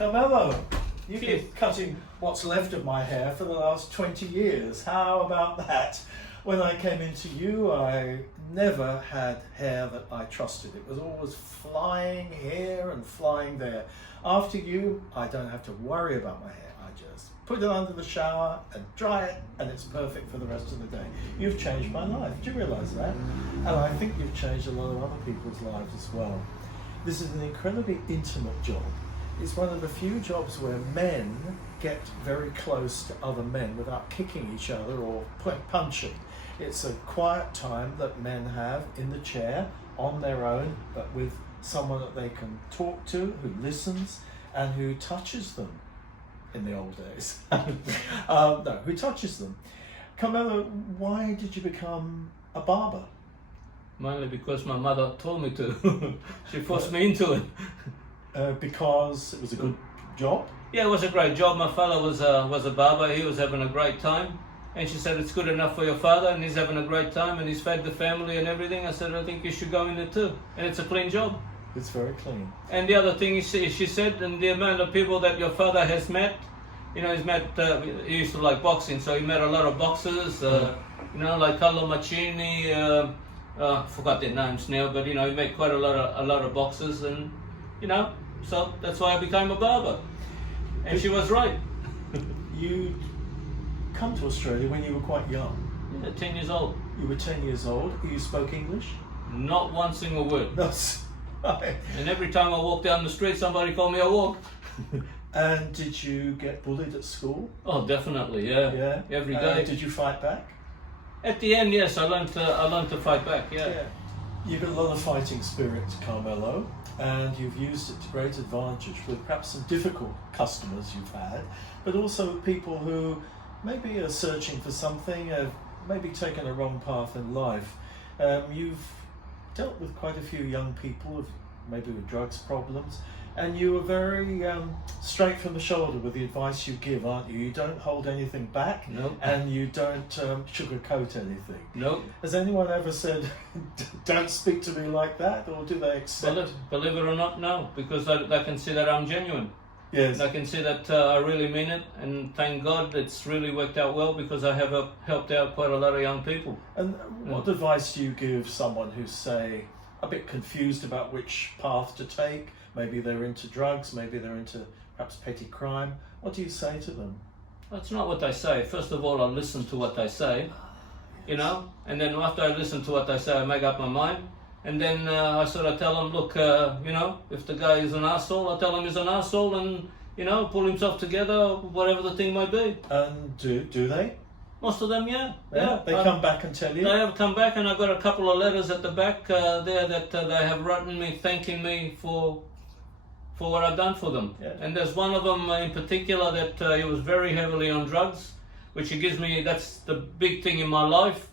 Carmelo, you've been cutting what's left of my hair for the last 20 years. How about that? When I came into you, I never had hair that I trusted. It was always flying here and flying there. After you, I don't have to worry about my hair. I just put it under the shower and dry it, and it's perfect for the rest of the day. You've changed my life. Do you realize that? And I think you've changed a lot of other people's lives as well. This is an incredibly intimate job. It's one of the few jobs where men get very close to other men without kicking each other or punching. It's a quiet time that men have in the chair on their own, but with someone that they can talk to, who listens and who touches them in the old days. No, who touches them. Carmelo, why did you become a barber? Mainly because my mother told me to. She forced me into it. Because it was a good job? Yeah, it was a great job. My father was a barber. He was having a great time. And she said, it's good enough for your father, and he's having a great time, and he's fed the family and everything. I said, I think you should go in it too. And it's a clean job. It's very clean. And the other thing she said, and the amount of people that your father has met, you know, he's met, he used to like boxing, so he met a lot of boxers, you know, like Carlo Mancini, forgot their names now, but you know, he met quite a lot of boxers, and you know, so that's why I became a barber. And she was right. You come to Australia when you were quite young. Yeah, 10 years old. You were 10 years old. You spoke English? Not one single word. That's right. And every time I walked down the street, somebody called me a walk. And did you get bullied at school? Oh, definitely, yeah. Yeah. Every day. Did you fight back? At the end, yes, I learned to fight back. Yeah. You've got a lot of fighting spirit, Carmelo, and you've used it to great advantage with perhaps some difficult customers you've had, but also people who maybe are searching for something, have maybe taken a wrong path in life. You've dealt with quite a few young people, maybe with drugs problems, and you are very straight from the shoulder with the advice you give, aren't you? You don't hold anything back, Nope. and you don't sugarcoat anything. Nope. Has anyone ever said, don't speak to me like that, or do they accept? Believe it or not, no, because they can see that I'm genuine. Yes. I can see that I really mean it, and thank God it's really worked out well, because I have helped out quite a lot of young people. And what advice do you give someone who's, say, a bit confused about which path to take? Maybe they're into drugs, maybe they're into perhaps petty crime. What do you say to them? That's not what they say. First of all, I listen to what they say, you know, and then after I listen to what they say, I make up my mind. And then I sort of tell them, look, you know, if the guy is an arsehole, I tell him he's an arsehole, and, you know, pull himself together, whatever the thing might be. And do they? Most of them, yeah. They come back and tell you? They have come back, and I've got a couple of letters at the back there that they have written me, thanking me for what I've done for them. Yeah. And there's one of them in particular that he was very heavily on drugs, which he gives me, that's the big thing in my life,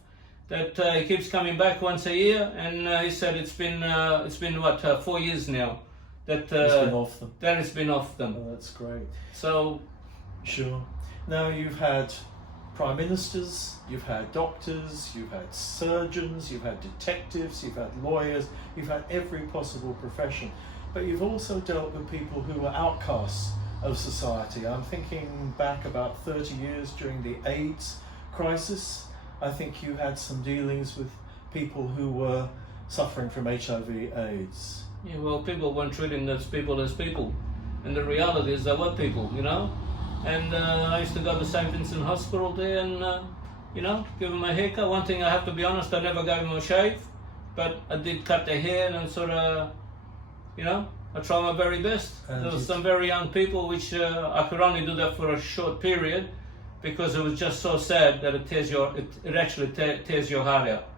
that he keeps coming back once a year, and he said it's been what, 4 years now that It's been off them. that it's been off them. Oh, that's great. So Sure. Now you've had prime ministers, you've had doctors, you've had surgeons, you've had detectives, you've had lawyers, you've had every possible profession. But you've also dealt with people who were outcasts of society. I'm thinking back about 30 years during the AIDS crisis. I think you had some dealings with people who were suffering from HIV/AIDS. yeah, well, people weren't treating those people as people, and the reality is they were people, you know. And I used to go to St. Vincent Hospital there and, you know, give them a haircut. One thing I have to be honest, I never gave them a shave, but I did cut their hair and sort of, you know, I try my very best. And there was some very young people which I could only do that for a short period, because it was just so sad that it actually tears your heart out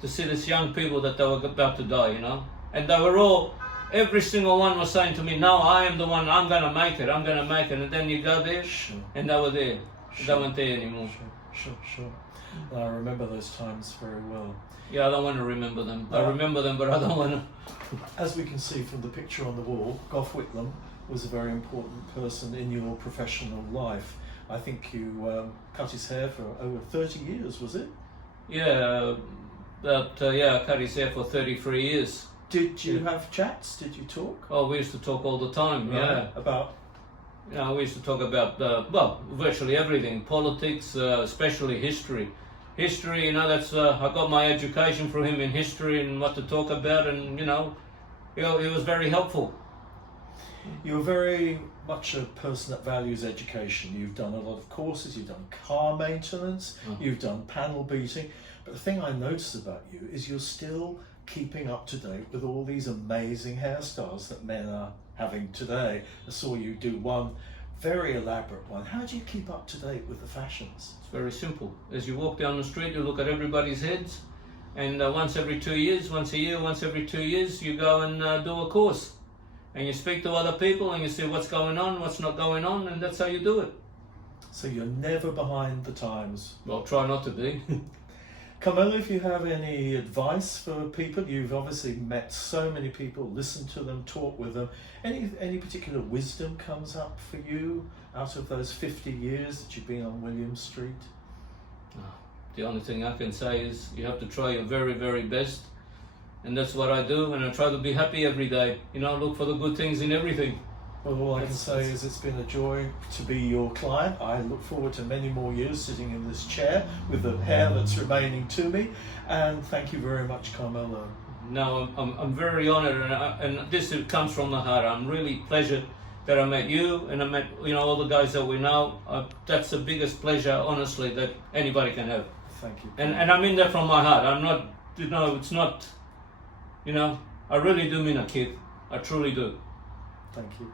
to see these young people that they were about to die, you know. And they were all, every single one was saying to me, no, I am the one, I'm going to make it. And then you go there, Sure. and they were there. Sure. They weren't there anymore. Sure. I remember those times very well. Yeah, I don't want to remember them. I remember them, but I don't want to. As we can see from the picture on the wall, Gough Whitlam was a very important person in your professional life. I think you cut his hair for over 30 years, was it? Yeah, I cut his hair for 33 years. Did you have chats? Did you talk? Oh, we used to talk all the time, yeah. About You know, we used to talk about, virtually everything, politics, especially history. History, you know, that's, I got my education from him in history and what to talk about, and, you know, he was very helpful. You're very much a person that values education. You've done a lot of courses, you've done car maintenance, you've done panel beating. But the thing I notice about you is you're still keeping up to date with all these amazing hairstyles that men are having today. I saw you do one very elaborate one. How do you keep up to date with the fashions? It's very simple. As you walk down the street, you look at everybody's heads, and once every 2 years, once a year, once every 2 years, you go and do a course. And you speak to other people and you see what's going on, what's not going on, and that's how you do it. So you're never behind the times. Well, try not to be. Carmelo, if you have any advice for people, you've obviously met so many people, listened to them, talk with them. Any particular wisdom comes up for you out of those 50 years that you've been on William Street? The only thing I can say is you have to try your very, very best. And that's what I do, and I try to be happy every day. You know, look for the good things in everything. Well, all I can say is it's been a joy to be your client. I look forward to many more years sitting in this chair with the hair that's remaining to me. And thank you very much, Carmelo. No, I'm very honoured, and this comes from the heart. I'm really pleasured that I met you, and I met, you know, all the guys that we know. That's the biggest pleasure, honestly, that anybody can have. Thank you. And I mean that from my heart. I'm not, you know, it's not, you know, I really do mean it, Keith. I truly do. Thank you.